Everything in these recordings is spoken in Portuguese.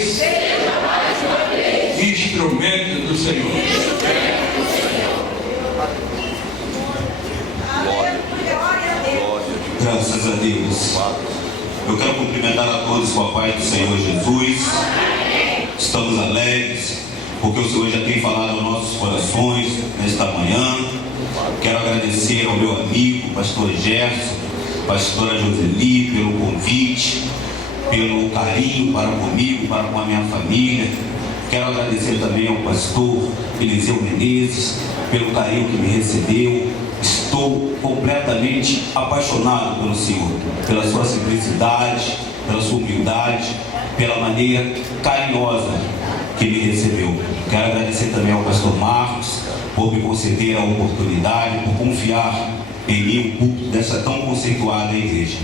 vez instrumento do Senhor. Graças a Deus. Eu quero cumprimentar a todos com a paz do Senhor Jesus. Estamos alegres, porque o Senhor já tem falado aos nossos corações nesta manhã. Quero agradecer ao meu amigo, pastor Gerson, pastora Joseli, pelo convite, pelo carinho para comigo, para com a minha família. Quero agradecer também ao pastor Eliseu Menezes, pelo carinho que me recebeu. Estou completamente apaixonado pelo Senhor, pela sua simplicidade, pela sua humildade, pela maneira carinhosa que me recebeu. Quero agradecer também ao pastor Marcos por me conceder a oportunidade, por confiar em mim o púlpito dessa tão conceituada igreja.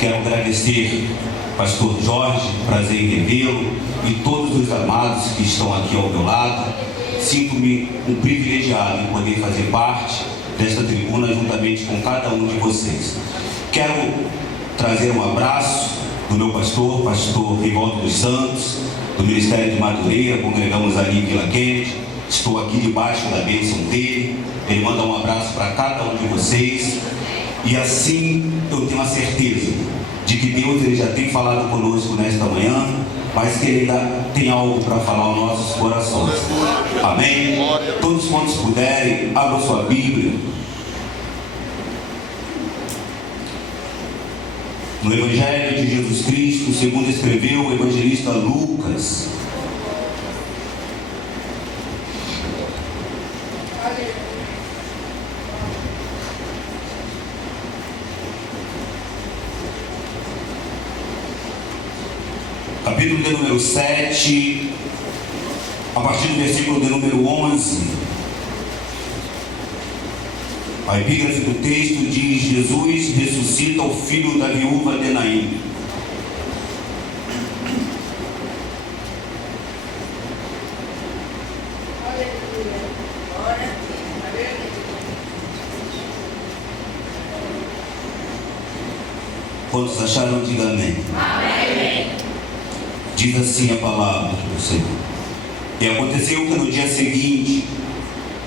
Quero agradecer pastor Jorge, prazer em revê-lo, e todos os amados que estão aqui ao meu lado. Sinto-me um privilegiado em poder fazer parte desta tribuna juntamente com cada um de vocês. Quero trazer um abraço do meu pastor Rivaldo dos Santos, do Ministério de Madureira. Congregamos ali em Vila Kennedy. Estou aqui debaixo da bênção dele. Ele manda um abraço para cada um de vocês. E assim eu tenho a certeza de que Deus ele já tem falado conosco nesta manhã, mas que Ele ainda tem algo para falar aos nossos corações. Amém? Todos quantos puderem, abram sua Bíblia no Evangelho de Jesus Cristo, segundo escreveu o evangelista Lucas. Capítulo de número 7, a partir do versículo de número 11. A epígrafe do texto diz: Jesus ressuscita o filho da viúva de Naim. Quantos acharam? Diga amém. Amém. Diz assim a palavra do Senhor. E aconteceu que no dia seguinte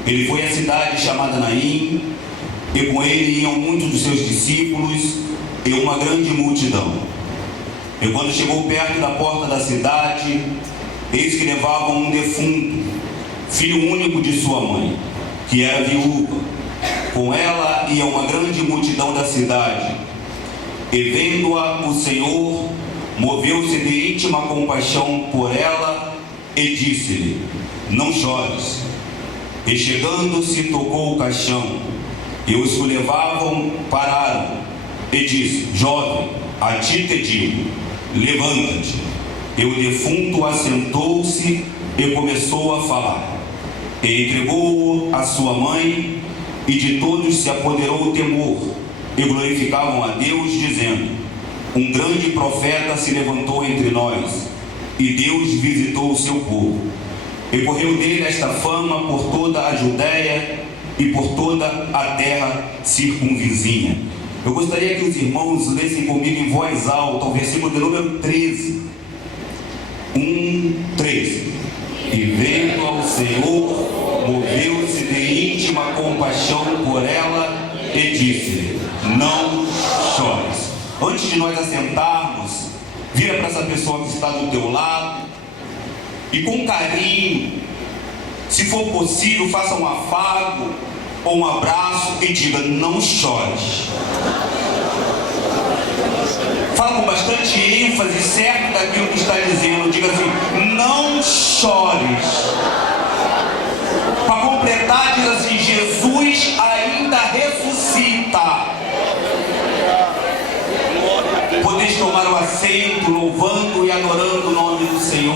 ele foi à cidade chamada Naim, e com ele iam muitos dos seus discípulos e uma grande multidão. E quando chegou perto da porta da cidade, eis que levavam um defunto, filho único de sua mãe, que era viúva. Com ela ia uma grande multidão da cidade. E vendo-a, o Senhor moveu-se de íntima compaixão por ela e disse-lhe: não chores. E chegando-se, tocou o caixão, e os que o levavam pararam, e disse: jovem, a ti te digo, levanta-te. E o defunto assentou-se e começou a falar. E entregou-o à sua mãe, e de todos se apoderou o temor, e glorificavam a Deus, dizendo: um grande profeta se levantou entre nós, e Deus visitou o seu povo. E correu dele esta fama por toda a Judéia e por toda a terra circunvizinha. Eu gostaria que os irmãos lessem comigo em voz alta o versículo de número 13. 13. E vendo ao Senhor, moveu-se de íntima compaixão por ela e disse: não chores. Antes de nós assentarmos, vira para essa pessoa que está do teu lado e com carinho, se for possível, faça um afago ou um abraço e diga: não chores. Fala com bastante ênfase, certo daquilo que está dizendo. Diga assim: não chores. Para completar, diz assim: Jesus ainda ressuscita. Podeis tomar o assento, louvando e adorando o nome do Senhor.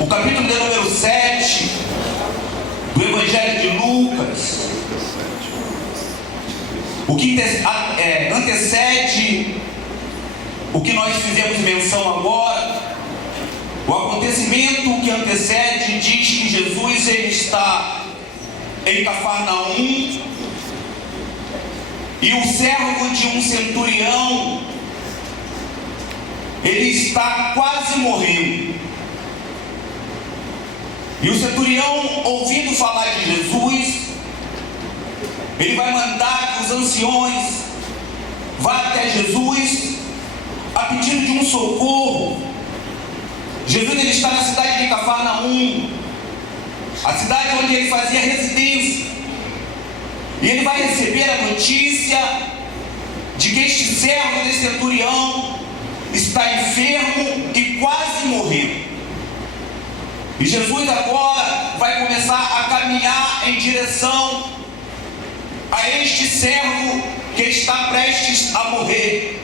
O capítulo de número 7 do Evangelho de Lucas, o que antecede o que nós fizemos menção agora. O acontecimento que antecede diz que Jesus ele está em Cafarnaum, E o servo de um centurião, ele está quase morrendo. E o centurião, ouvindo falar de Jesus, ele vai mandar que os anciões vá até Jesus a pedido de um socorro. Jesus, ele está na cidade de Cafarnaum, a cidade onde ele fazia residência. E ele vai receber a notícia de que este servo desse centurião está enfermo e quase morrendo. E Jesus agora vai começar a caminhar em direção a este servo que está prestes a morrer.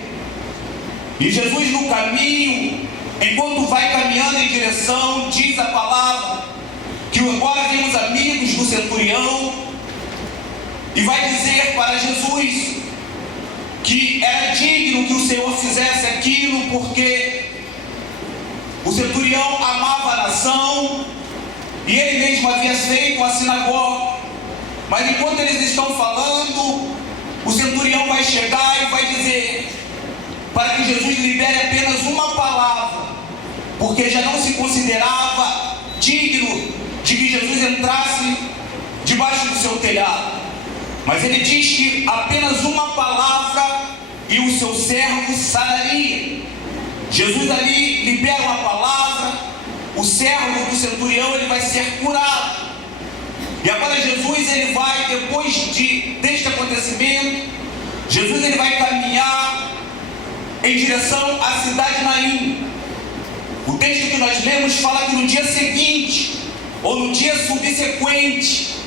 E Jesus, no caminho, enquanto vai caminhando em direção, diz a palavra que agora vem os amigos do centurião e vai dizer para Jesus que era digno que o Senhor fizesse aquilo, porque o centurião amava a nação e ele mesmo havia feito a sinagoga. Mas enquanto eles estão falando, o centurião vai chegar e vai dizer para que Jesus libere apenas uma palavra, porque já não se considerava digno de que Jesus entrasse debaixo do seu telhado. Mas ele diz que apenas uma palavra e o seu servo sararia. Jesus ali libera uma palavra, o servo do centurião ele vai ser curado. E agora Jesus ele vai, depois deste acontecimento, Jesus ele vai caminhar em direção à cidade de Naim. O texto que nós lemos fala que no dia seguinte, ou no dia subsequente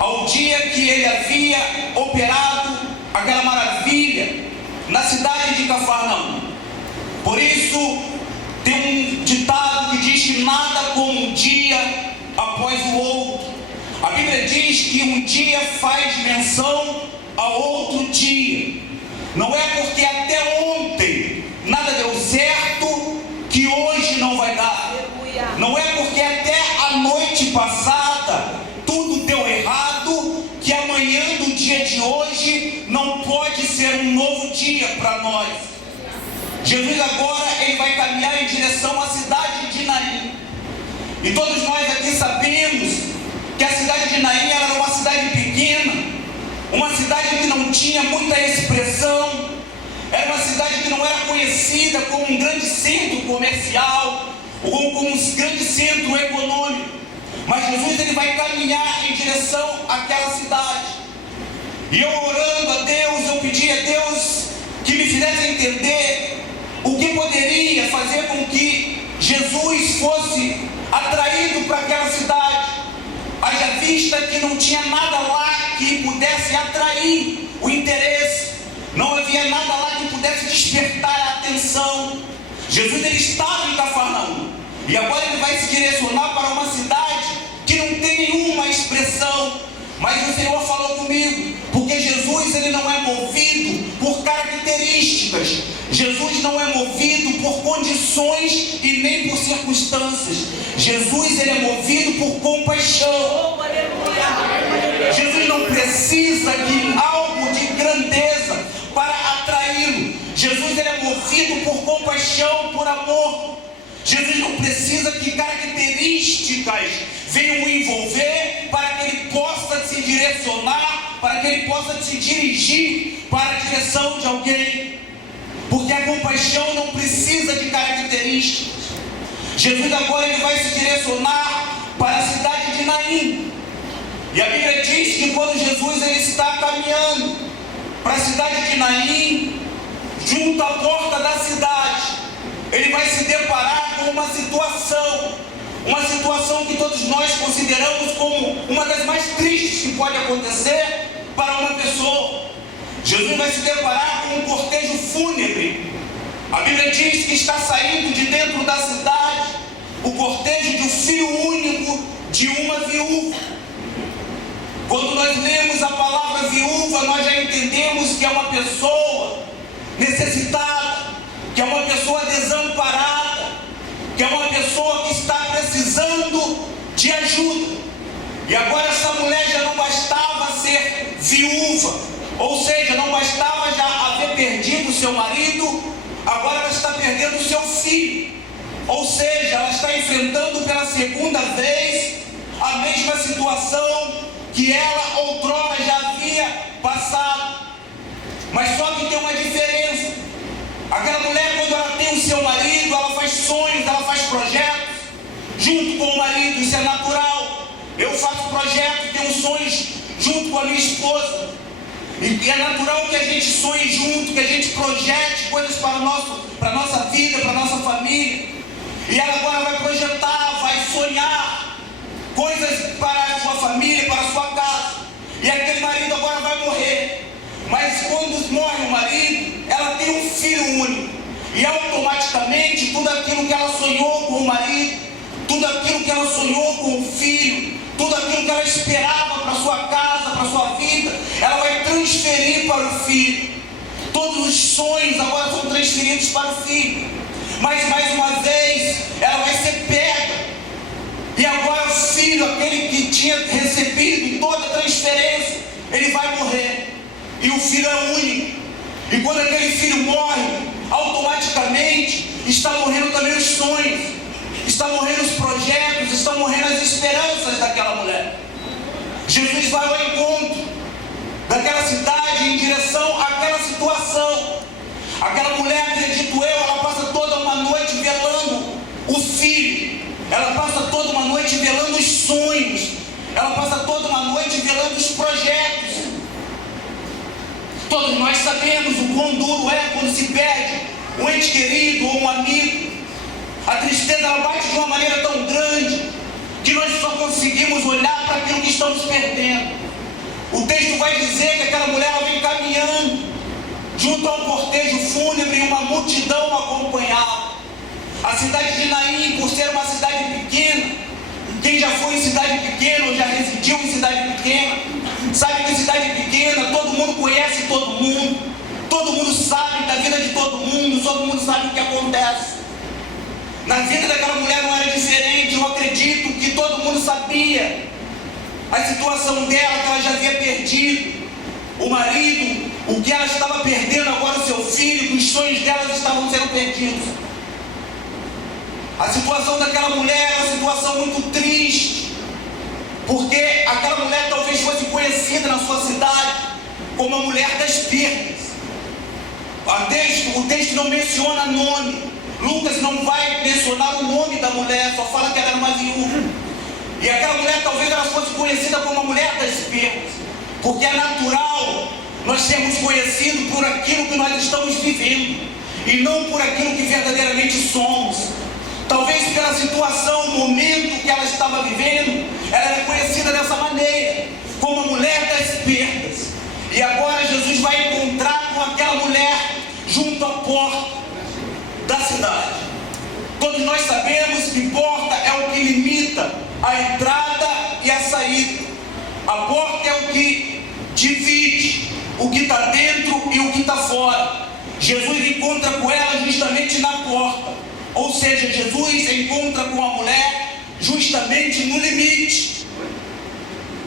ao dia que ele havia operado aquela maravilha na cidade de Cafarnaum. Por isso, tem um ditado que diz que nada como um dia após o outro. A Bíblia diz que um dia faz menção ao outro dia. Não é porque até ontem nada deu certo que hoje não vai dar. Não é porque até a noite passada tudo deu errado que amanhã do dia de hoje não pode ser um novo dia para nós. Jesus agora ele vai caminhar em direção à cidade de Naim. E todos nós aqui sabemos que a cidade de Naim era uma cidade pequena, uma cidade que não tinha muita expressão, era uma cidade que não era conhecida como um grande centro comercial ou como um grande centro econômico. Mas Jesus ele vai caminhar em direção àquela cidade. E eu orando a Deus, eu pedi a Deus que me fizesse entender o que poderia fazer com que Jesus fosse atraído para aquela cidade. Haja vista que não tinha nada lá que pudesse atrair o interesse. Não havia nada lá que pudesse despertar a atenção. Jesus ele estava em Cafarnaum. E agora ele vai se direcionar para uma cidade que não tem nenhuma expressão. Mas o Senhor falou comigo, porque Jesus ele não é movido por características. Jesus não é movido por condições e nem por circunstâncias. Jesus ele é movido por compaixão. Jesus não precisa de algo de grandeza para atraí-lo. Jesus ele é movido por compaixão, por amor. Jesus não precisa que características venham o envolver para que ele possa se direcionar, para que ele possa se dirigir para a direção de alguém. Porque a compaixão não precisa de características. Jesus agora ele vai se direcionar para a cidade de Naim. E a Bíblia diz que quando Jesus ele está caminhando para a cidade de Naim, junto à porta da cidade, ele vai se deparar com uma situação que todos nós consideramos como uma das mais tristes que pode acontecer para uma pessoa. Jesus vai se deparar com um cortejo fúnebre. A Bíblia diz que está saindo de dentro da cidade o cortejo de um filho único de uma viúva. Quando nós lemos a palavra viúva, nós já entendemos que é uma pessoa necessitada, que é uma pessoa desamparada, que é uma pessoa que está precisando de ajuda. E agora essa mulher já não bastava ser viúva, ou seja, não bastava seu marido, agora ela está perdendo o seu filho. Ou seja, ela está enfrentando pela segunda vez a mesma situação que ela outrora já havia passado. Mas só que tem uma diferença. Aquela mulher, quando ela tem o seu marido, ela faz sonhos, ela faz projetos junto com o marido, isso é natural. Eu faço projetos, tenho sonhos junto com a minha esposa. E é natural que a gente sonhe junto, que a gente projete coisas para a nossa vida, para a nossa família. E ela agora vai projetar, vai sonhar coisas para a sua família, para a sua casa. E aquele marido agora vai morrer. Mas quando morre o marido, ela tem um filho único. E automaticamente tudo aquilo que ela sonhou com o marido, tudo aquilo que ela sonhou com o filho, tudo aquilo que ela esperava para a sua casa, para a sua vida, ela vai transferir para o filho. Todos os sonhos agora são transferidos para o filho. Mas mais uma vez, ela vai ser pega. E agora o filho, aquele que tinha recebido toda a transferência, ele vai morrer. E o filho é único. E quando aquele filho morre, automaticamente está morrendo também os sonhos, está morrendo os projetos, estão morrendo as esperanças daquela mulher. Jesus vai ao encontro daquela cidade em direção àquela situação. Aquela mulher, acredito eu, ela passa toda uma noite velando o filho, ela passa toda uma noite velando os sonhos, ela passa toda uma noite velando os projetos. Todos nós sabemos o quão duro é quando se perde um ente querido ou um amigo. A tristeza ela bate de uma maneira tão grande que nós só conseguimos olhar para aquilo que estamos perdendo. O texto vai dizer que aquela mulher ela vem caminhando junto a um cortejo fúnebre e uma multidão acompanhava. A cidade de Naim, por ser uma cidade pequena, quem já foi em cidade pequena ou já residiu em cidade pequena, sabe que cidade pequena, todo mundo conhece todo mundo sabe da vida de todo mundo sabe o que acontece. Na vida daquela mulher não era diferente. Eu acredito que todo mundo sabia a situação dela, que ela já havia perdido o marido, o que ela estava perdendo agora o seu filho, que os sonhos dela estavam sendo perdidos. A situação daquela mulher é uma situação muito triste, porque aquela mulher talvez fosse conhecida na sua cidade como a mulher das perdas. O texto não menciona nome. Lucas não vai mencionar o nome da mulher, só fala que ela era uma viúva. E aquela mulher talvez ela fosse conhecida como a mulher das perdas, porque é natural nós sermos conhecidos por aquilo que nós estamos vivendo e não por aquilo que verdadeiramente somos. Talvez pela situação, o momento que ela estava vivendo, ela era conhecida dessa maneira, como a mulher das perdas. E agora Jesus vai encontrar com aquela mulher junto à porta da cidade. Todos nós sabemos que porta é o que limita a entrada e a saída. A porta é o que divide o que está dentro e o que está fora. Jesus encontra com ela justamente na porta. Ou seja, Jesus encontra com a mulher justamente no limite.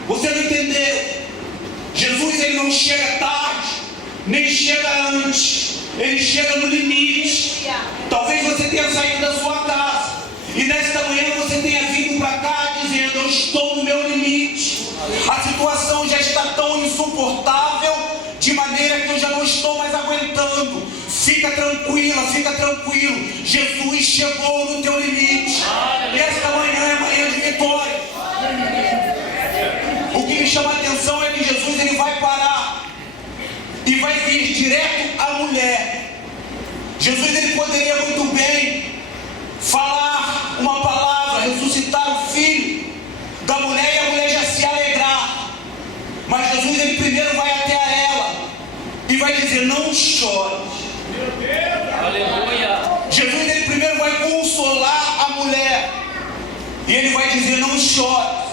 Você não entendeu? Jesus ele não chega tarde, nem chega antes. Ele chega no limite. Talvez você tenha saído da sua casa e nesta manhã você tenha vindo para cá dizendo: eu estou no meu limite. A situação já está tão insuportável de maneira que eu já não estou mais aguentando. Fica tranquila, fica tranquilo. Jesus chegou no teu limite. E esta manhã é manhã de vitória. O que me chama a atenção é que Jesus ele vai parar e vai vir direto à mulher. Jesus ele poderia muito bem falar uma palavra, ressuscitar o filho da mulher e a mulher já se alegrar. Mas Jesus ele primeiro vai até a ela e vai dizer: não chore. Aleluia. Jesus ele primeiro vai consolar a mulher e ele vai dizer: não chore.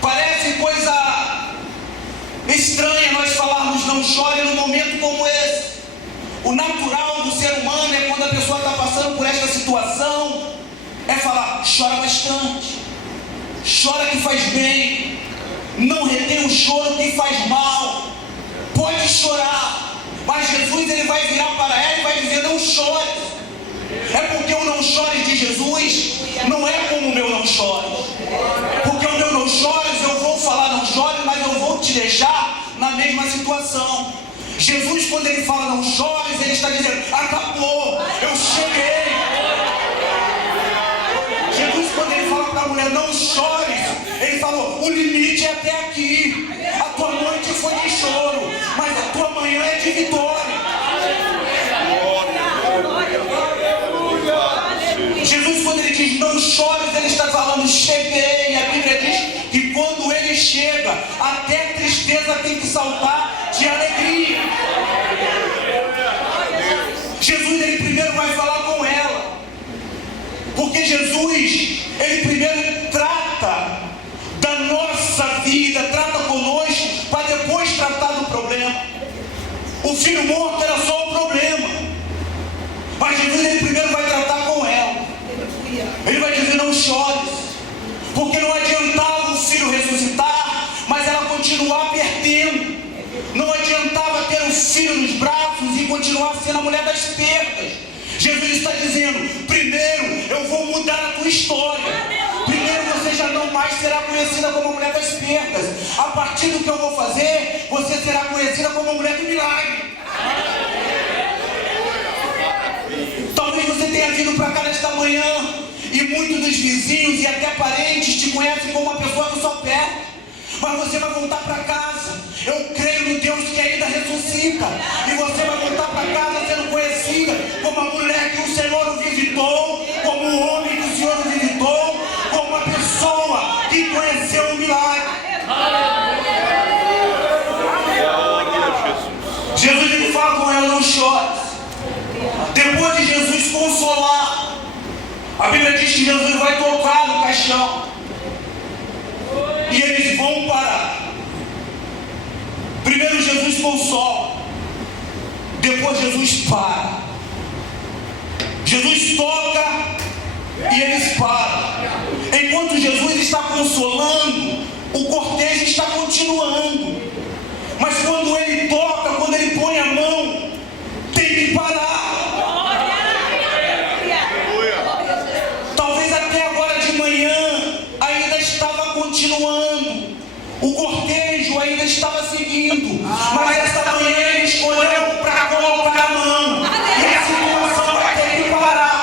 Parece coisa estranha nós falarmos não chore num momento como esse. O natural do ser humano é, quando a pessoa está passando por esta situação, é falar: chora bastante, chora que faz bem, não retém o choro que faz mal, pode chorar. Mas chores. É porque o não chores de Jesus não é como o meu não chores. Porque o meu não chores, eu vou falar não chores, mas eu vou te deixar na mesma situação. Jesus, quando ele fala não chores, ele está dizendo, acabou, eu cheguei. Jesus, quando ele fala para a mulher, não chores, ele falou, o limite é até aqui. A tua noite foi de choro, mas a tua manhã é de vitória. Jesus, quando ele diz não chores, ele está falando cheguei. A Bíblia diz que quando ele chega, até a tristeza tem que saltar de alegria. Jesus, ele primeiro vai falar com ela, porque Jesus, ele primeiro trata da nossa vida, trata conosco, para depois tratar do problema. O filho morto era só o problema, mas Jesus, ele primeiro vai tratar com ela. Ele vai dizer não chores, porque não adiantava o filho ressuscitar, mas ela continuar perdendo. Não adiantava ter o filho nos braços e continuar sendo a mulher das perdas. Jesus está dizendo, primeiro eu vou mudar a tua história. Primeiro você já não mais será conhecida como a mulher das perdas. A partir do que eu vou fazer, você será conhecida como a mulher do milagre. Talvez você tenha vindo para cá nesta manhã e muitos dos vizinhos e até parentes te conhecem como uma pessoa do só perto. Mas você vai voltar para casa. Eu creio no Deus que ainda ressuscita. E você vai voltar para casa sendo conhecida como a mulher que o Senhor o visitou, como o homem que o Senhor o visitou, como a pessoa que conheceu o milagre. Jesus, ele fala com ela, não chores. Depois de Jesus consolar, a Bíblia diz que Jesus vai tocar no caixão e eles vão parar. Primeiro Jesus consola, depois Jesus para. Jesus toca e eles param. Enquanto Jesus está consolando, o cortejo está continuando. Mas quando ele toca, quando ele põe a mão, tem que parar. Talvez até agora de manhã ainda estava continuando, o cortejo ainda estava seguindo, mas esta manhã ele escolheu para colocar a mão, e a situação vai ter que parar.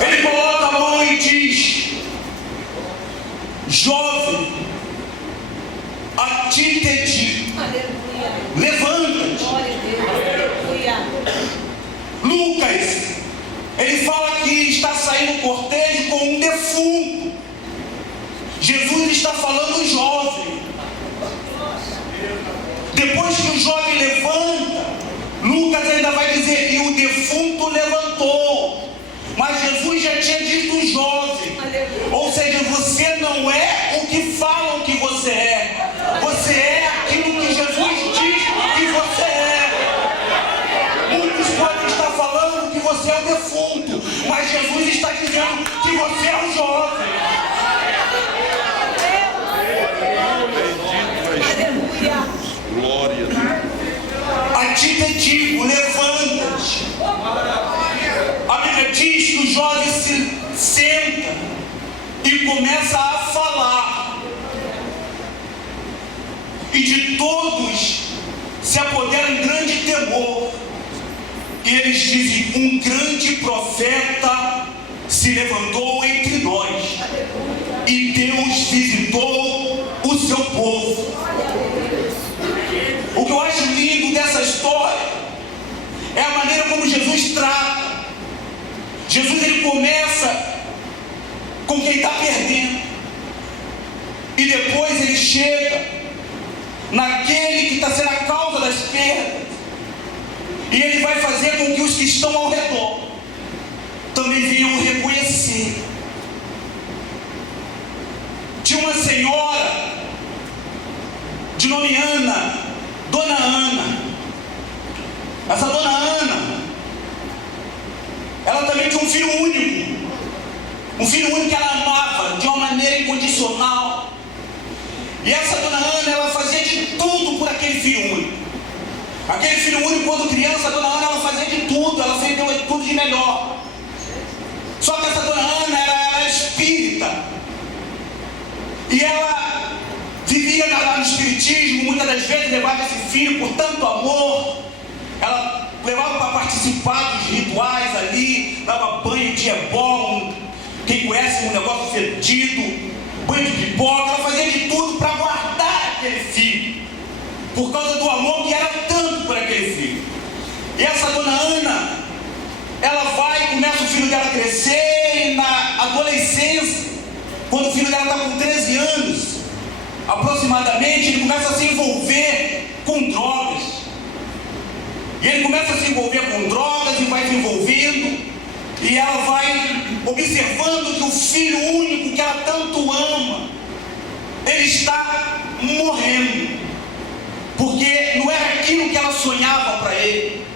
Ele coloca a mão e diz, jovem, a ti te digo, levanta-te. Lucas, ele fala que está saindo o cortejo com um defunto. Jesus está falando jovem. Depois que o jovem levanta, Lucas ainda vai dizer que o defunto levantou. Mas Jesus já tinha dito jovem. Ou seja, você não é o que falam que você é. Você é aquilo que Jesus diz que você é. Muitos podem estar falando que você é o defunto, mas Jesus está dizendo que você é o jovem. Glória. A ti te digo, levanta-te. A Bíblia diz que o jovem se senta e começa a falar. E de todos se apodera um grande temor. E eles dizem, um grande profeta se levantou entre nós. E Deus visitou o seu povo. O que eu acho lindo dessa história é a maneira como Jesus trata. Jesus, ele começa com quem está perdendo. E depois ele chega naquele que está sendo a causa das perdas. E ele vai fazer com que os que estão ao redor também venham o reconhecer. Tinha uma senhora de nome Ana, Dona Ana. Essa Dona Ana, ela também tinha um filho único. Um filho único que ela amava de uma maneira incondicional. E essa Dona Ana, ela fazia de tudo por aquele filho único. Aquele filho único, quando criança, a dona Ana, ela fazia de tudo, ela sempre deu tudo de melhor. Só que essa dona Ana era espírita. E ela vivia lá no espiritismo, muitas das vezes levava esse filho por tanto amor. Ela levava para participar dos rituais ali, dava banho de ebó, quem conhece um negócio fedido, banho de pipoca, ela fazia de tudo para guardar aquele filho, por causa do amor que era tanto por aquele filho. E essa dona Ana, ela vai, começa o filho dela a crescer, e na adolescência, quando o filho dela está com 13 anos, aproximadamente, ele começa a se envolver com drogas. E ele começa a se envolver com drogas e vai se envolvendo, e ela vai observando que o filho único que ela tanto ama, ele está morrendo, porque não era aquilo que ela sonhava para ele,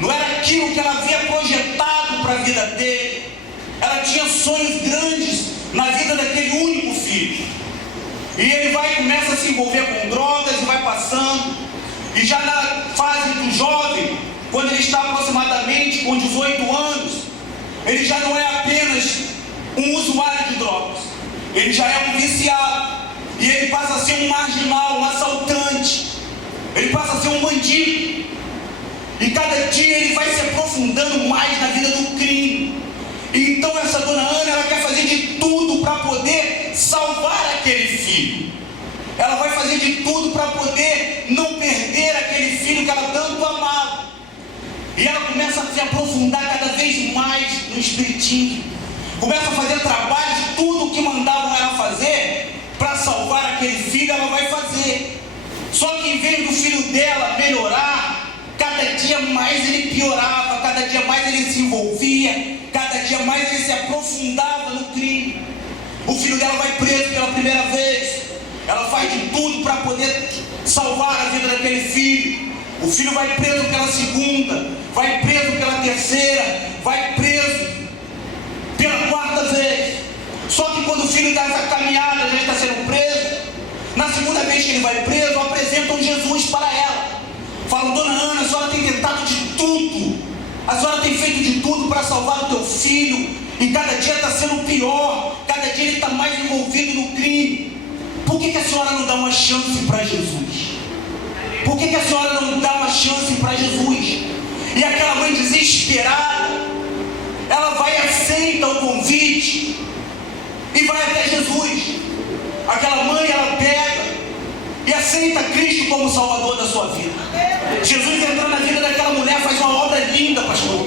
não era aquilo que ela havia projetado para a vida dele. Ela tinha sonhos grandes na vida daquele único filho, e ele vai, começa a se envolver com drogas e vai passando, e já na fase do jovem, quando ele está aproximadamente com 18 anos, ele já não é apenas um usuário de drogas, ele já é um viciado, e ele passa a ser um marginal, um assaltante, ele passa a ser um bandido, e cada dia ele vai se aprofundando mais na vida do crime. E então essa dona Ana, ela quer fazer de tudo para poder salvar aquele filho, ela vai fazer de tudo para poder não perder aquele filho que ela tanto amava. E ela começa a se aprofundar cada vez mais no espiritismo, começa a fazer trabalhos, tudo o que mandavam ela fazer para salvar aquele filho, ela vai fazer. Só que em vez do filho dela melhorar, cada dia mais ele piorava, cada dia mais ele se envolvia, cada dia mais ele se aprofundava no crime. O filho dela vai preso pela primeira vez, ela faz de tudo para poder salvar a vida daquele filho. O filho vai preso pela segunda, vai preso pela terceira, vai preso pela quarta vez. Só que quando o filho dá essa caminhada, já está sendo preso, na segunda vez que ele vai preso, apresentam Jesus para ela. Falam: dona Ana, a senhora tem tentado de tudo, a senhora tem feito de tudo para salvar o teu filho, e cada dia está sendo pior, cada dia ele está mais envolvido no crime. Por que a senhora não dá uma chance para Jesus? Por que a senhora não dá uma chance para Jesus? E aquela mãe desesperada, ela vai, aceita o convite e vai até Jesus. Aquela mãe, ela pega e aceita Cristo como Salvador da sua vida. Jesus entra na vida daquela mulher, faz uma obra linda, pastor.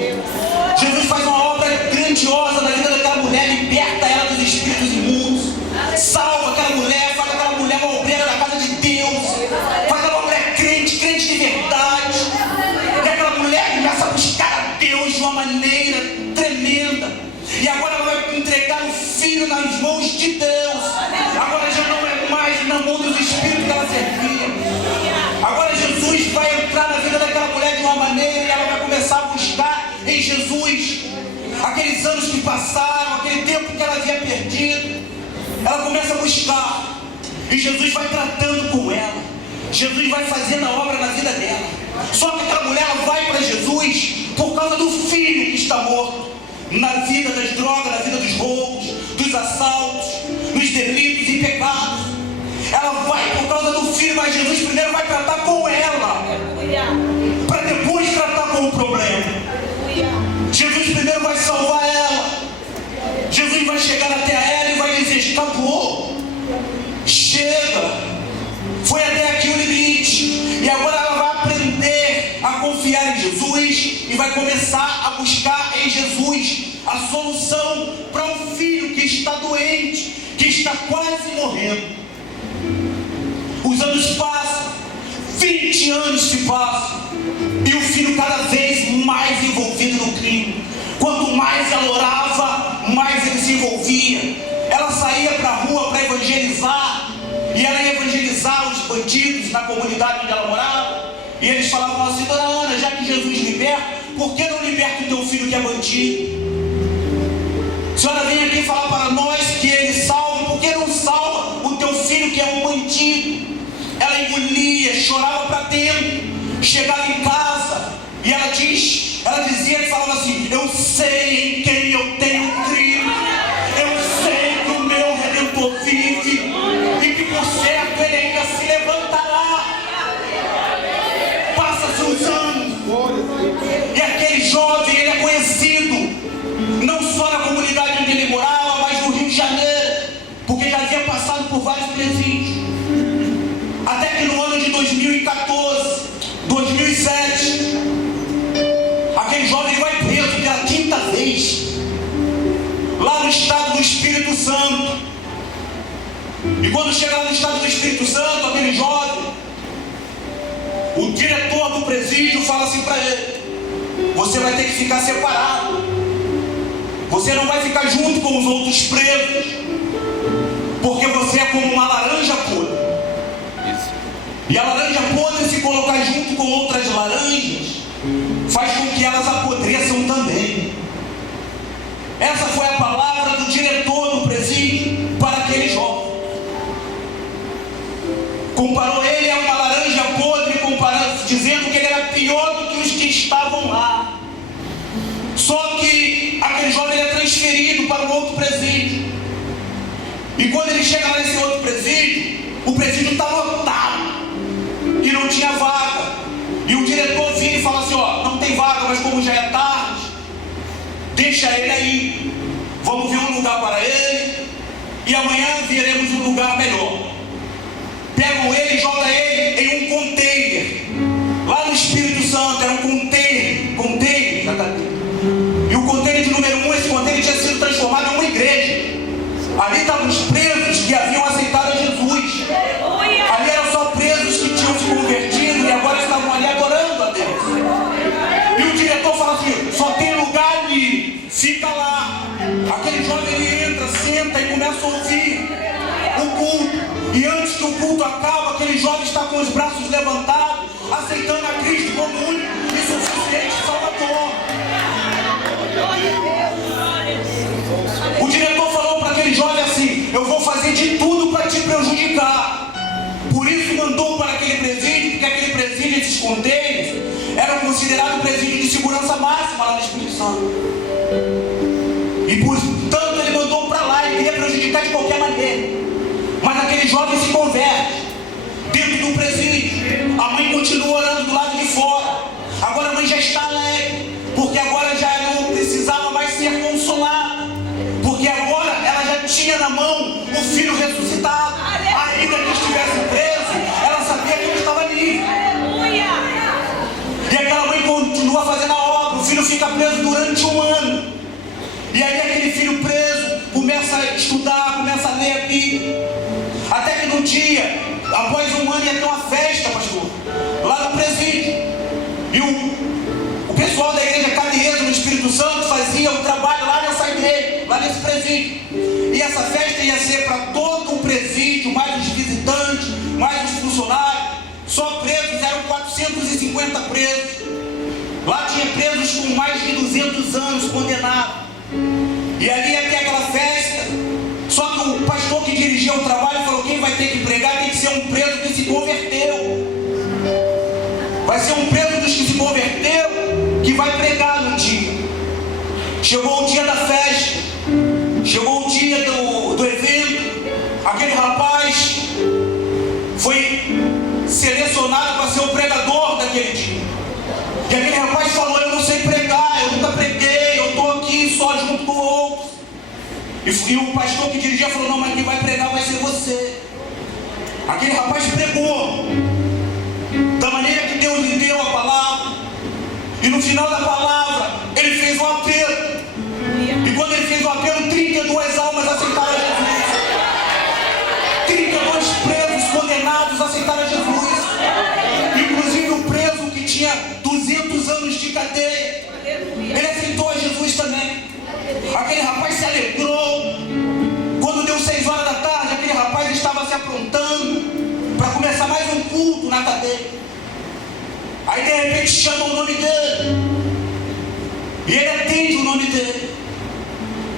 Jesus faz uma obra grandiosa na vida daquela mulher, liberta ela dos espíritos imundos, salva aquela mulher, faz aquela mulher uma obreira da casa de Deus, faz aquela mulher crente de verdade. E aquela mulher começa a buscar a Deus de uma maneira tremenda. E agora ela vai entregar o filho nas mãos de Deus. Agora já não é mais na mão dos espíritos que ela servia. Agora Jesus vai entrar na vida daquela mulher de uma maneira, e ela vai começar a buscar em Jesus aqueles anos que passaram, aquele tempo que ela havia perdido. Ela começa a buscar, e Jesus vai tratando com ela, Jesus vai fazendo a obra na vida dela. Só que aquela mulher, ela vai para Jesus por causa do filho que está morto, na vida das drogas, na vida dos roubos, dos assaltos, dos delitos e pecados. Ela vai por causa do filho, mas Jesus primeiro vai tratar com ela, para depois tratar com o problema. Jesus primeiro vai salvar ela. Jesus vai chegar até ela e vai dizer: escapou, chega, foi até aqui o limite. E agora ela vai aprender a confiar em Jesus e vai começar a buscar em Jesus a solução para um filho que está doente, que está quase morrendo. Os anos passam, 20 anos se passam, e o filho cada vez mais envolvido no crime. Quanto mais ela orava, mais ele se envolvia. Ela saía para a rua para evangelizar, e ela ia evangelizar os bandidos na comunidade onde ela morava. E eles falavam assim: dona Ana, já que Jesus liberta, por que não liberta o teu filho que é bandido? A senhora vem aqui falar para nós que ele salva, por que não salva o teu filho que é um bandido? Ela engolia, chorava para dentro, chegava em casa, dizia que falava assim: eu sei em quem eu tenho crido, eu sei que o meu Redentor vive e que por certo ele ainda se levantará. Passa-se os anos e aquele jovem, ele é conhecido não só na comunidade onde ele morava, mas no Rio de Janeiro, porque já havia passado por vários presídios. Até que no ano de 2014, 2007, aquele jovem vai preso pela quinta vez, lá no estado do Espírito Santo. E quando chega lá no estado do Espírito Santo, aquele jovem, o diretor do presídio fala assim para ele: você vai ter que ficar separado, você não vai ficar junto com os outros presos, porque você é como uma laranja podre. E a laranja podre, se colocar junto com outras laranjas, faz com que elas apodreçam também. Essa foi a palavra do diretor do presídio para aquele jovem. Comparou ele a uma laranja podre, dizendo que ele era pior do que os que estavam lá. Só que aquele jovem é transferido para um outro presídio. E quando ele chega lá nesse outro presídio, o presídio está lotado e não tinha vaga. E o diretor vira e fala assim: ó, não tem vaga, mas como já é tarde, deixa ele aí, vamos ver um lugar para ele e amanhã veremos um lugar melhor. Pegam ele e jogam ele em um container lá no Espírito Santo. Era um container, e o container de número 1, esse container tinha sido transformado em uma igreja. Ali estavam os presos que haviam aceitado a Jesus. Ali eram só presos que tinham se convertido e agora estavam ali adorando a Deus. E o diretor fala assim: só tem lugar ali, fica lá. Aquele jovem, ele entra, senta e começa a ouvir o culto. E antes que o culto acabe, aquele jovem está com os braços levantados, aceitando a Cristo como único e suficiente Salvador. O diretor falou para aquele jovem assim: eu vou fazer de tudo para te prejudicar. Por isso mandou para aquele presídio, porque aquele presídio, esses contêineres, eram considerados presídio de segurança máxima lá no Espírito Santo. E portanto ele mandou para lá e queria prejudicar de qualquer maneira. Mas aquele jovem se converte dentro do presídio. A mãe continua orando do lado de fora. Agora a mãe já está alegre, porque agora já não precisava mais ser consolada, porque agora ela já tinha na mão o filho ressuscitado. Ainda que estivesse preso, ela sabia que ele estava livre. E aquela mãe continua fazendo a obra. O filho fica preso durante um ano. E aí aquele filho preso começa a estudar, começa a ler a Bíblia. Até que num dia, após um ano, ia ter uma festa, pastor, lá no presídio. E o pessoal da igreja Cadeias no Espírito Santo fazia um trabalho lá nessa igreja, lá nesse presídio. E essa festa ia ser para todo o presídio, mais os visitantes, mais os funcionários. Só presos, eram 450 presos. Lá tinha presos com mais de 200 anos condenados. E ali ia ter aquela festa. Só que o pastor que dirigia o trabalho falou: quem vai ter que pregar tem que ser um preso que se converteu. Vai ser um preso dos que se converteu que vai pregar no dia. Chegou o dia da festa, chegou o dia do evento. Aquele rapaz foi selecionado para ser o pregador daquele dia. E aquele rapaz falou: eu não sei pregar, eu nunca preguei, eu estou aqui só junto com outros. E o pastor que dirigia falou: não, mas quem vai pregar vai ser você. Aquele rapaz pregou da maneira que Deus lhe deu a palavra. E no final da palavra ele fez um apelo. E quando ele fez o apelo, 32 almas aceitaram a Jesus. 32 presos condenados aceitaram a Jesus. Inclusive o preso que tinha 200 anos de cadeia, ele aceitou a Jesus também. Aquele rapaz se alegrou. Quando deu 6 horas da tarde, aquele rapaz estava se aprontando para começar mais um culto na cadeia. Aí de repente chama o nome dele, e ele atende o nome dele.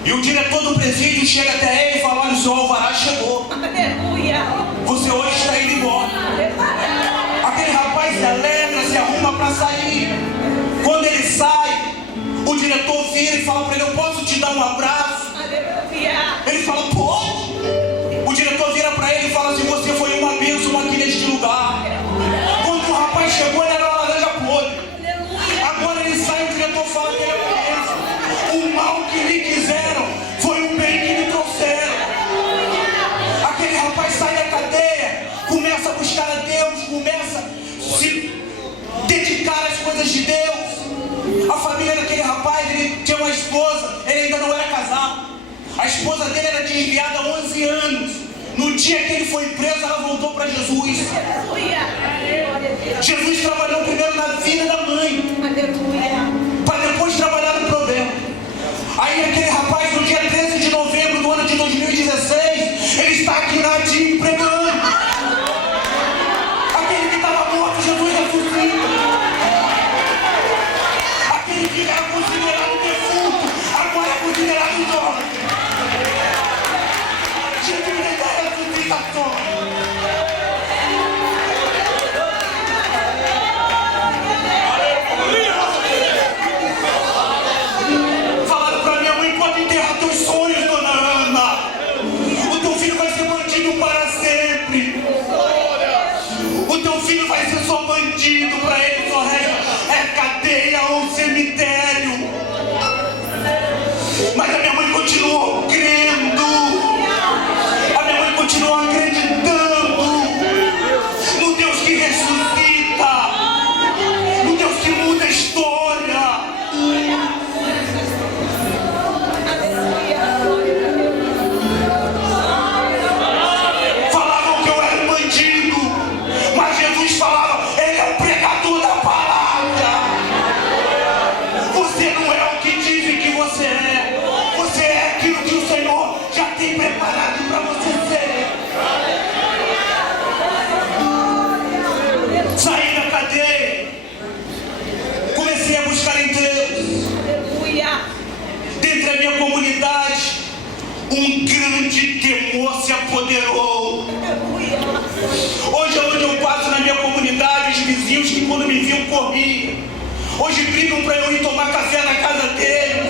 E o diretor do presídio chega até ele e fala: olha, o seu alvará chegou. Aleluia. Você hoje está indo embora. Aquele rapaz se alegra, se arruma para sair. Quando ele sai, o diretor vira e fala para ele: eu posso te dar um abraço? Ele fala: pode. O diretor vira para ele e fala assim: você foi uma bênção aqui neste lugar. Quando o rapaz chegou, ele era uma laranja podre. Agora ele sai e o diretor fala que ele é uma bênção. O mal que lhe quiseram foi o bem que lhe trouxeram. Aquele rapaz sai da cadeia, começa a buscar a Deus, começa a se dedicar às coisas de Deus. A família daquele rapaz, ele tinha uma esposa, ele ainda não era casado. A esposa dele era desviada há 11 anos. No dia que ele foi preso, ela voltou para Jesus. Jesus trabalhou primeiro na vida da mãe, para depois trabalhar no problema. Aí aquele rapaz, no dia 13 de novembro do ano de 2016, ele está aqui na TIM pregando. Aquele que estava morto, Jesus ressuscita. Aquele que era considerado defunto, agora é considerado jovem. Jesus é da ressuscitação. Falaram pra minha mãe: pode enterrar teus sonhos, dona Ana. O teu filho vai ser bandido para sempre. O teu filho vai ser só bandido, para ele só resta é cadeia ou cemitério. Mas a minha mãe continuou crendo. A minha mãe continuou acreditando no Deus que ressuscita, no Deus que muda a história. Falavam que eu era um bandido, mas Jesus falava: ele é o pregador da palavra. Você não é o que dizem que você é. Você é aquilo que o Senhor já tem preparado para você ser. Saí da cadeia, comecei a buscar em Deus. Dentro da minha comunidade, um grande temor se apoderou. Hoje, onde eu passo na minha comunidade, os vizinhos que quando me viam corriam. Hoje brigam para eu ir tomar café na casa deles.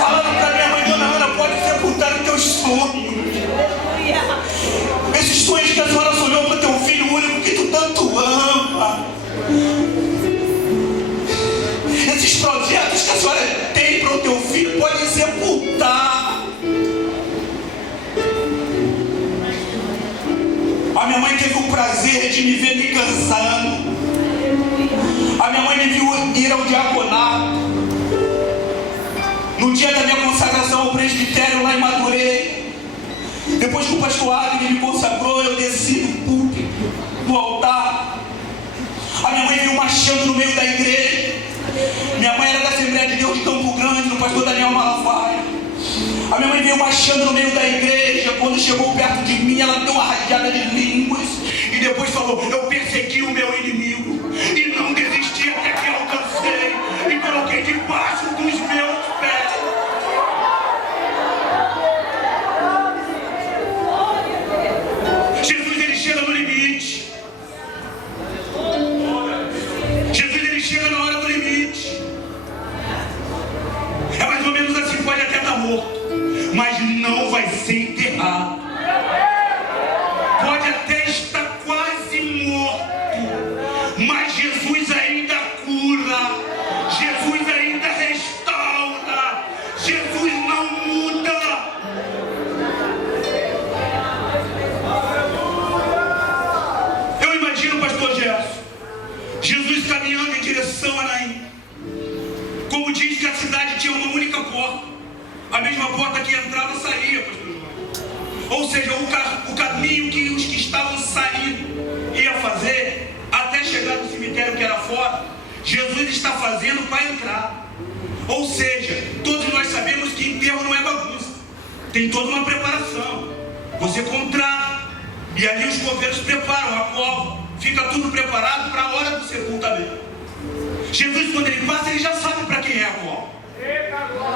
Falando para minha mãe: dona Ana, pode sepultar os teus sonhos. Esses sonhos que a senhora sonhou para o teu filho único que tu tanto ama. Esses projetos que a senhora tem para o teu filho, pode sepultar. A minha mãe teve o prazer de me ver me cansando. A minha mãe me viu ir ao diaconato. No dia da minha consagração ao presbitério lá em Madureira, depois que o pastor Agnes me consagrou, eu desci do púlpito, do altar. A minha mãe veio marchando no meio da igreja. Minha mãe era da Assembleia de Deus de Campo Grande, do pastor Daniel Malafaia. A minha mãe veio marchando no meio da igreja. Quando chegou perto de mim, ela deu uma rajada de línguas e depois falou: eu persegui o meu inimigo e não desisti até que alcancei e coloquei debaixo dos meus pés. Jesus, ele chega no limite. Jesus, ele chega na hora do limite. É mais ou menos assim: pode até estar morto, mas não vai ser enterrado. Pode até estar quase morto, mas Jesus ainda cura. Jesus ainda restaura. Jesus não muda. Eu imagino o pastor Gerson, Jesus caminhando em direção a Naim. Como diz que a cidade tinha uma única porta, a mesma porta que entrava e saía, pastor João. Ou seja, o caminho que os que estavam saindo ia fazer até chegar no cemitério que era fora, Jesus está fazendo para entrar. Ou seja, todos nós sabemos que enterro não é bagunça. Tem toda uma preparação. Você contrata, e ali os coveiros preparam a cova, fica tudo preparado para a hora do sepultamento. Jesus, quando ele passa, ele já sabe para quem é a cova.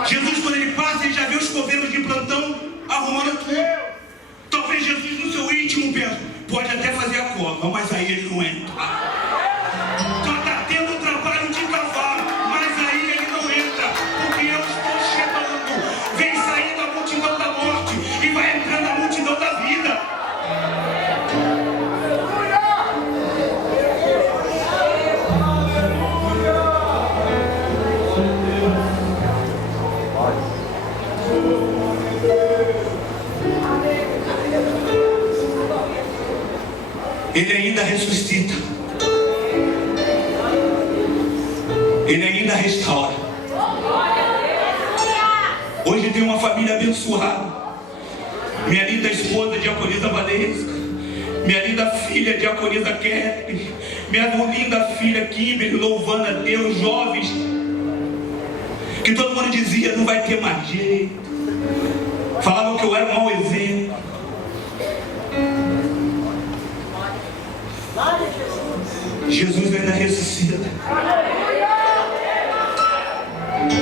Jesus, quando ele passa, ele já vê os coveiros de plantão arrumando tudo. Estão pode até fazer a cova, mas aí ele não entra. Só está tendo o trabalho de cavar, mas aí ele não entra, porque eu estou chegando. Vem saindo a multidão da morte e vai entrando a multidão da vida. Ele ainda ressuscita. Ele ainda restaura. Hoje tem uma família abençoada. Minha linda esposa, Diaconisa Valesca. Minha linda filha, Diaconisa Catherine. Minha linda filha, Kimberly, louvando a Deus. Jovens que todo mundo dizia, não vai ter mais jeito. Falavam que eu era um mau exemplo. Jesus ainda ressuscita.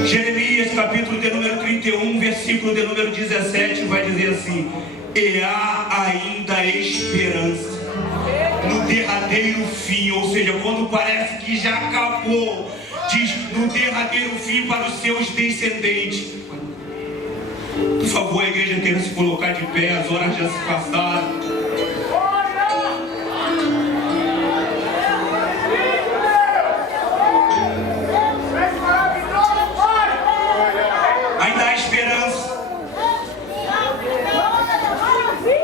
Jeremias capítulo de número 31, versículo de número 17 vai dizer assim: e há ainda esperança no derradeiro fim. Ou seja, quando parece que já acabou, diz no derradeiro fim para os seus descendentes. Por favor, a igreja queira se colocar de pé, as horas já se passaram.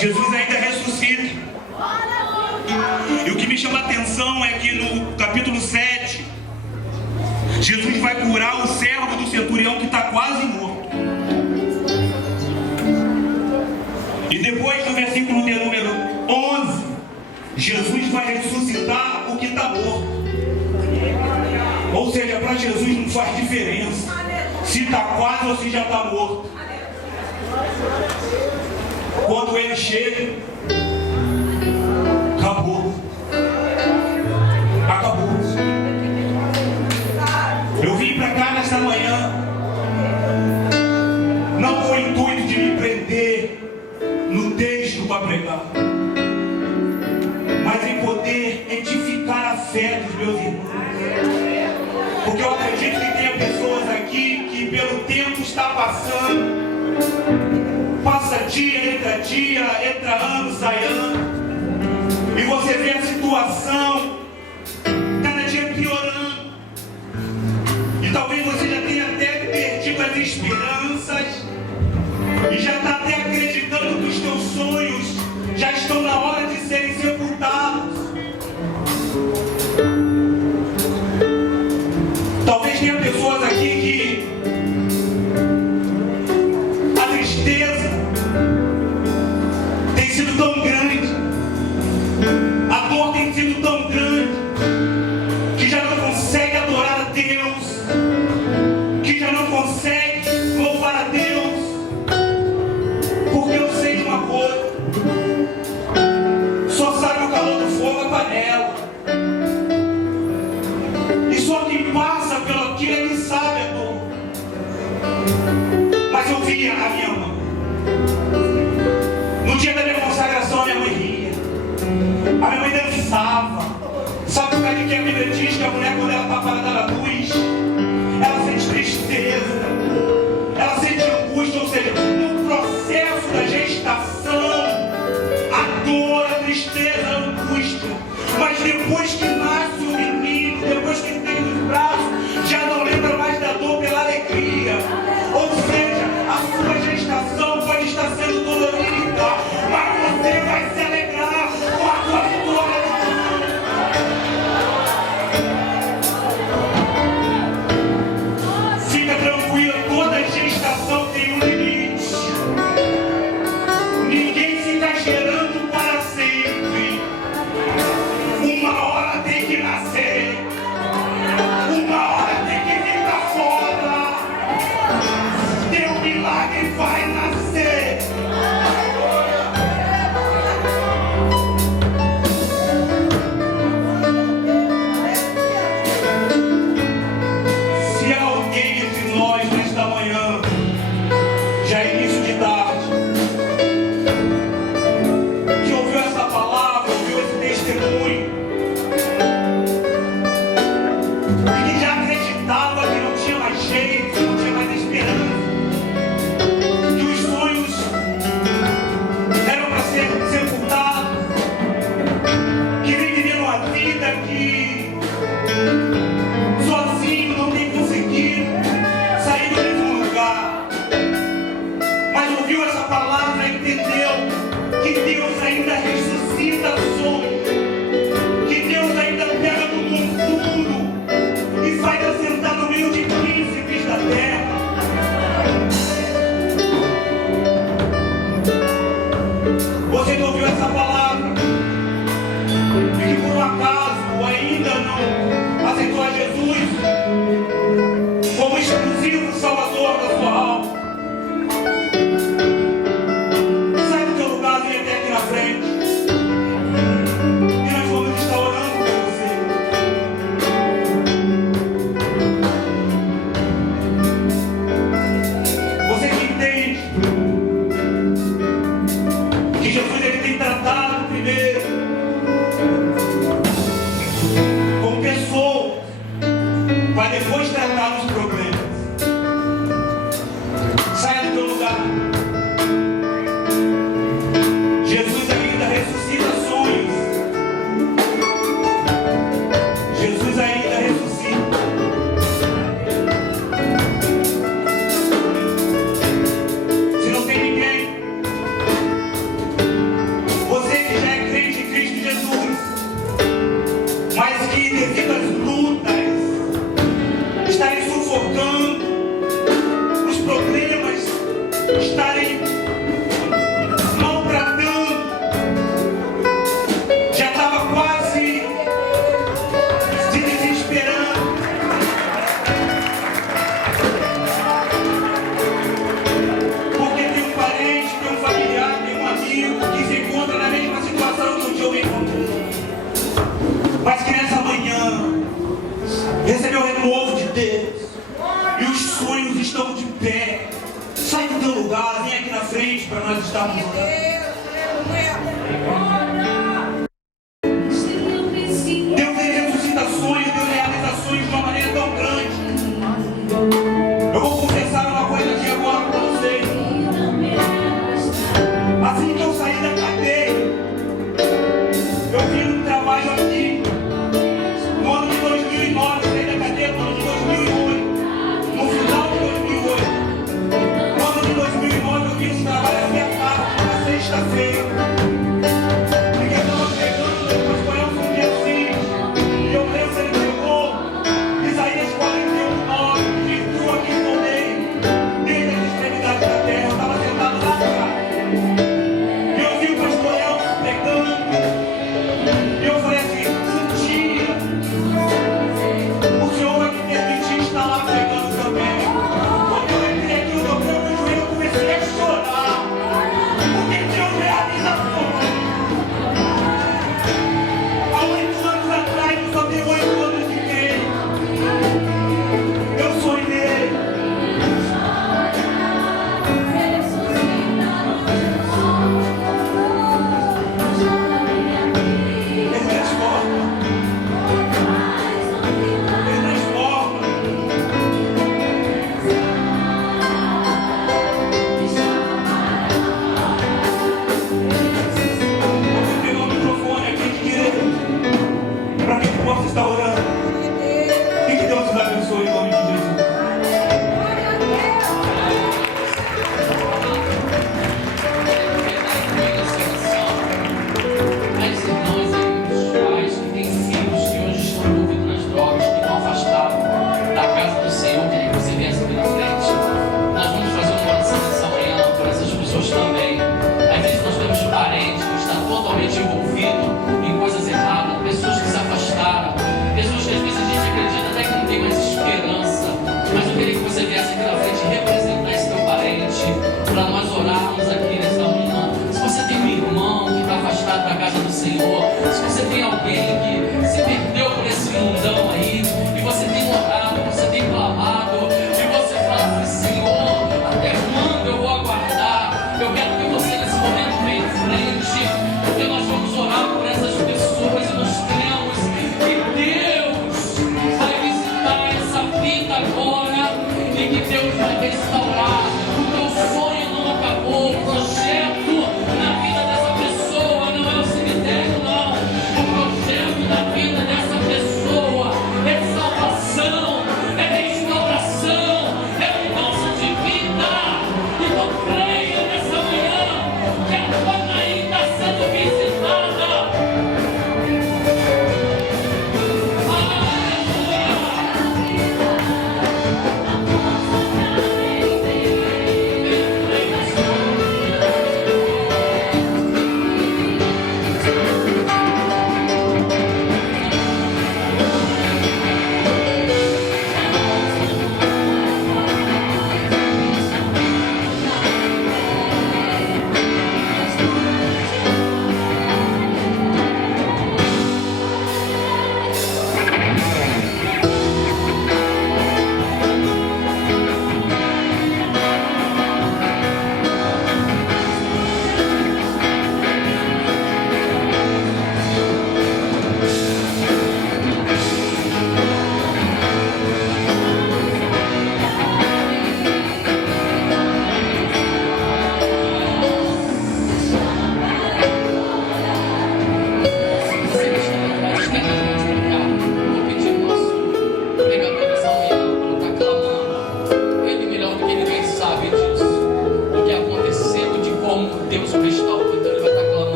Jesus ainda ressuscita. E o que me chama a atenção é que no capítulo 7, Jesus vai curar o servo do centurião que está quase morto. E depois no versículo de número 11, Jesus vai ressuscitar o que está morto. Ou seja, para Jesus não faz diferença se está quase ou se já está morto. Quando ele chega, acabou. Acabou. Eu vim para cá nessa manhã, não com o intuito de me prender no texto para pregar, mas em poder edificar a fé dos meus irmãos. Porque eu acredito que tenha pessoas aqui que pelo tempo está passando, passa dia, entra ano, sai ano, e você vê a situação cada dia piorando, e talvez você já tenha até perdido as esperanças, e já está até acreditando que os teus sonhos já estão na hora de serem sepultados. Talvez tenha pessoas aqui que a tristeza tem sido tão grande, a dor tem sido tão grande, que já não consegue adorar a Deus, que já não consegue louvar a Deus, porque eu sei de uma coisa: só sabe o calor do fogo a panela, e só quem passa pelo aquilo é que sabe a dor. Mas eu via a minha mãe. No dia da minha consagração, a minha mãe ria. A minha mãe dançava. Sabe por que a Bíblia diz que a mulher, quando ela está parada na luz, ela sente tristeza, ela sente angústia. Ou seja, no processo da gestação, a dor, a tristeza, a angústia. Mas depois que nasce o menino, depois que ele tem nos braços, já não lembra mais da dor pela alegria. Ou seja, a sua gestação pode estar sendo dolorida, mas você vai se alegrar com a sua vitória. ainda ressuscita sonhos, que Deus ainda pega no futuro e faz assentar no meio de príncipes da terra. Você que ouviu essa palavra e que por um acaso ainda não aceitou a Jesus como exclusivo Salvador da sua alma, sai do teu lugar e vem até aqui na frente e nós vamos estar orando por você. Você que entende que Jesus ele tem tratado primeiro com pessoas para depois tratar dos problemas. Saia do teu lugar. Jesus ainda ressuscita sonhos. Jesus ainda ressuscita. Se não tem ninguém, você que já é crente em Cristo Jesus, mas que devido às lutas estarem sufocando, os problemas estarem maltratando, já estava quase se desesperando. Porque tem um parente, tem um familiar, tem um amigo que se encontra na mesma situação que o eu me encontrei. Mas que nessa manhã recebeu o renovo de Deus e os sonhos estão de pé. Sai do teu lugar, vem aqui na frente para nós estarmos orando. Deus tem ressuscitações, Deus realiza sonhos de uma maneira tão grande. Eu vou confessar uma coisa aqui agora para vocês. Assim que eu saí da cadeia, eu vim no trabalho aqui. No ano de 2009, eu saí da cadeia no ano de 2008. No final de 2008. No ano de 2009, eu vim no trabalho aqui à tarde, na sexta-feira.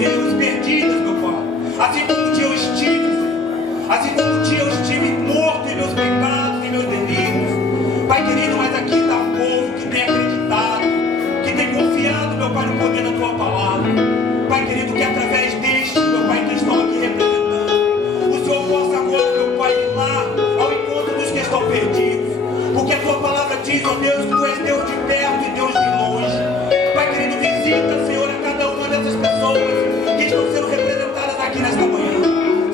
Deus, perdidas, meu Pai. Assim como um dia eu estive, Senhor. Assim como um dia eu estive morto em meus pecados, em meus delitos. Pai querido, mas aqui está um povo que tem acreditado, que tem confiado, meu Pai, no poder da Tua palavra. Pai querido, que através deste, meu Pai, que estão aqui representando, o Senhor possa agora, meu Pai, ir lá ao encontro dos que estão perdidos. Porque a Tua palavra diz, ó Deus, que Tu és Deus de perto e Deus de longe. Pai querido, visita, Senhor, a cada uma dessas pessoas que estão sendo representadas aqui nesta manhã.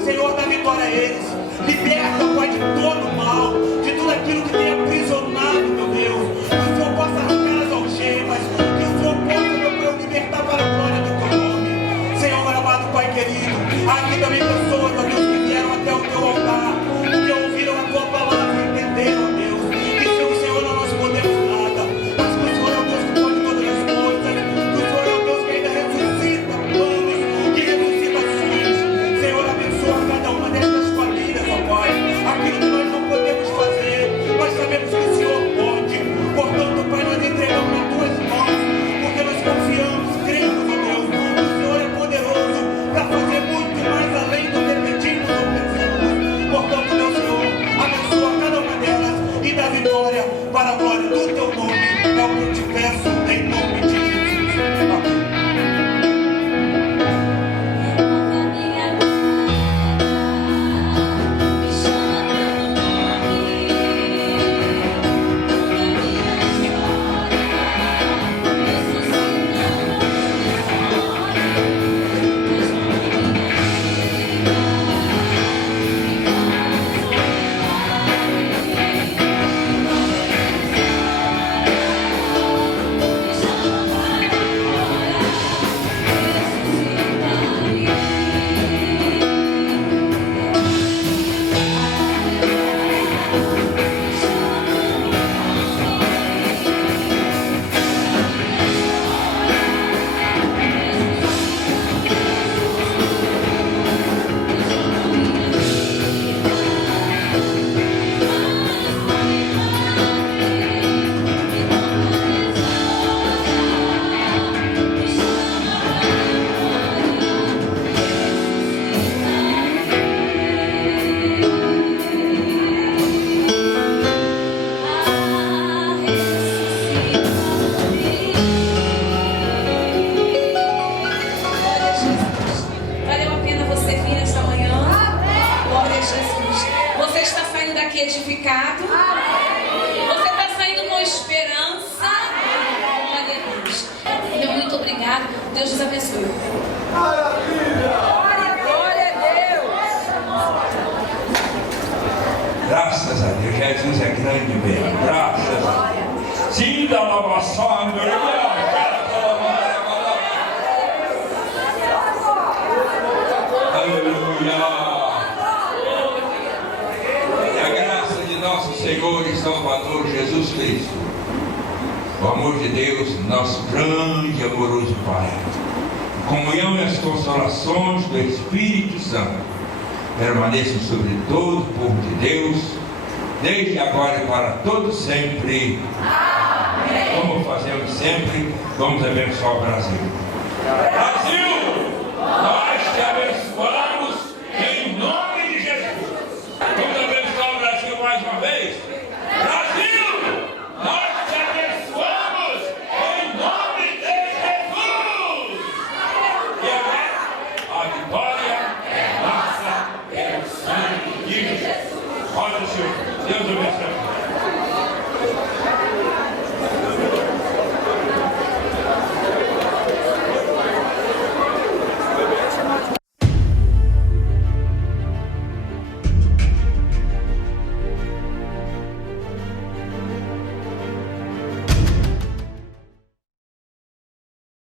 Senhor, dá vitória a eles. Liberta, Pai, de todo o mal, de tudo aquilo que tem aprisionado, meu Deus. Que o Senhor possa arrancar as algemas, que o Senhor possa, meu Pai, libertar para a glória do Teu nome. Senhor, amado Pai querido, há aqui também pessoas, ó Deus, que vieram até o Teu altar, que ouviram a Tua palavra e entenderam, ó Deus, que sem o Senhor não nós podemos nada, mas que o Senhor é o Deus que pode todas as coisas, que o Senhor é o Deus que ainda ressuscita planos, que ressuscita sonhos. Senhor, abençoa cada uma destas famílias, ó Pai. Aquilo que nós não podemos fazer, nós sabemos que o Senhor pode. Portanto, Pai, nós entregamos nas Tuas mãos, porque nós confiamos, cremos, ó Deus, que o Senhor é poderoso para fazer muito mais além do que pedimos ou pensamos. Portanto, meu Senhor, abençoa cada uma delas e dá vitória para a glória do Teu nome. É o que eu te peço em nome de Jesus. Amém. Valeu a pena você vir esta manhã. Glória a Jesus. Você está saindo daqui edificado. Você está saindo com esperança. Glória a Deus. Meu muito obrigado. Deus nos abençoe. Glória a Deus. Graças a Deus, Jesus é grande mesmo. Graças a Deus. Sinta a lavação, aleluia. E a graça de nosso Senhor e Salvador Jesus Cristo, o amor de Deus, nosso grande e amoroso Pai, a comunhão e as consolações do Espírito Santo permaneçam sobre todo o povo de Deus, desde agora e para todo sempre. Amém. Como fazemos sempre, vamos abençoar o Brasil. Brasil, nós te abençoamos em nome de Jesus. Vamos abençoar o Brasil mais uma vez. Brasil, nós te abençoamos em nome de Jesus. E agora, a vitória é nossa pelo sangue de Jesus. Olha, Senhor, Deus abençoe.